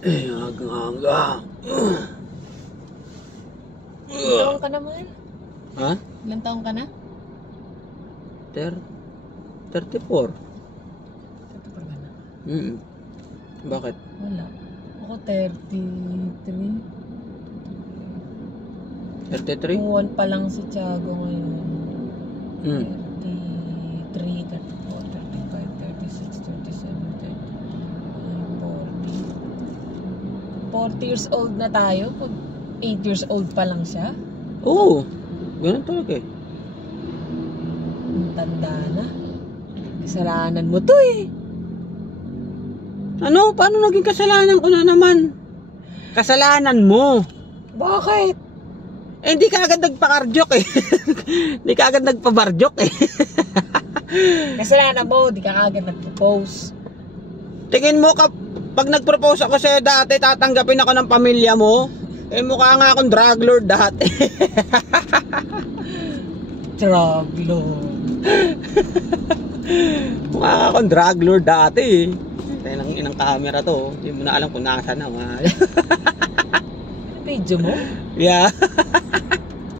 Aga-aga. Ilang taong ka naman? Ha? Ilang taong ka na? 34. Ito pa ba na? Bakit? Wala. Ako 33. 33? 1 pa lang si Tiago ngayon. 33, 34, 35, 36, 37, 38, 40. 40 years old na tayo. Pag 8 years old pa lang siya. Oo. Ganun talaga eh. Ang tanda na. Kasalanan mo to eh. Ano? Paano naging kasalanan ko na naman? Kasalanan mo. Bakit? Eh, hindi ka agad nagpakardyok eh. Hindi ka agad nagpabardyok eh. Kasalanan mo, di ka agad nag-propose. Tingin mo pag nag-propose ako sa'yo dati, tatanggapin ako ng pamilya mo? Eh, mukha nga akong drug lord dati. Drug lord. Mukha nga akong drug lord dati eh. Tayo ng inang camera to. Hindi mo na alam kung nasa na. Video mo? Yeah.